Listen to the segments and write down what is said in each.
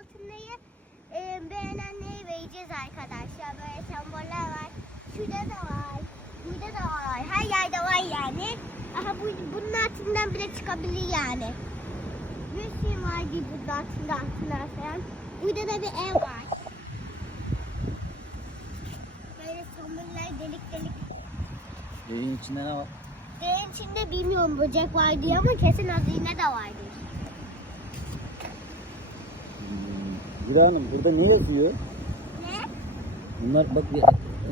Defne'ye e, beğenenleri vereceğiz arkadaşlar. Böyle semboller var. Şurada da var. Burada da var. Her yerde var yani. Aha bu, bunun altından bile çıkabilir yani. Bir sürü var gibi bunun altında altından falan. Burada da bir ev var. Böyle semboller delik delik. Evin içinde ne var? Benim içinde bilmiyorum böcek var diye ama kesin hazine de vardır. Hmm. Zira Hanım burada ne yazıyor? Ne? Bunlar bak bir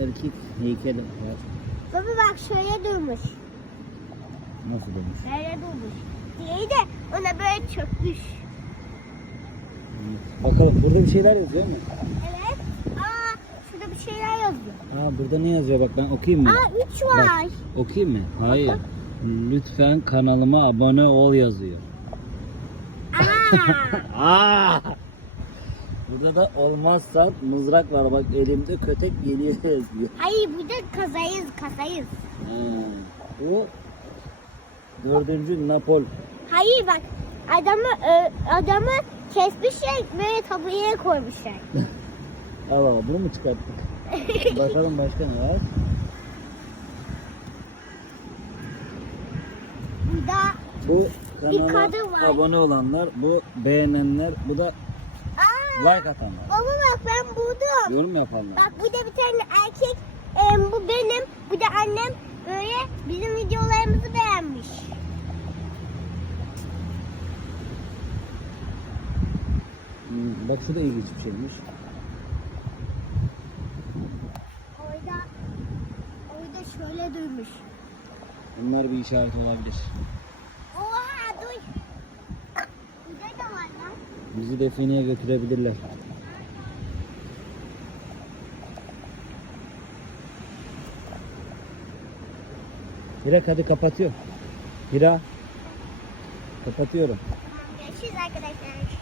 erkek heykeli var. Baba bak şöyle durmuş. Nasıl demiş? Böyle durmuş. Diye de ona böyle çökmüş. Evet. Bakalım burada bir şeyler yazıyor mu? Evet. Aa şurada bir şeyler yazıyor. Aa burada ne yazıyor bak ben okuyayım mı? Aa üç var. Bak, okuyayım mı? Hayır. Lütfen kanalıma abone ol yazıyor. Aa. Aa! Burada da olmazsa mızrak var bak elimde kötek geliyor yazıyor. Hayır burada kazayız kazayız. Ha, o dördüncü Napol. Hayır bak adamı adamı kesmişler böyle tabuya koymuşlar. Al al bunu mu çıkarttık? Bakalım başka ne var? burada Bu Bir kanala abone olanlar, bu beğenenler, bu da like atanlar. baba bak ben buldum. Yorum yapanlar. Bak bu da bir tane erkek. em, bu benim. Bu da annem. Böyle bizim videolarımızı beğenmiş. Hmm, bak şu da ilginç bir şeymiş. Orada orada şöyle durmuş. Bunlar bir işaret olabilir. Oha dur. Burada da var lan. Bizi defineye götürebilirler. Hira hadi kapatıyor. Hira. Kapatıyorum. Görüşürüz arkadaşlar.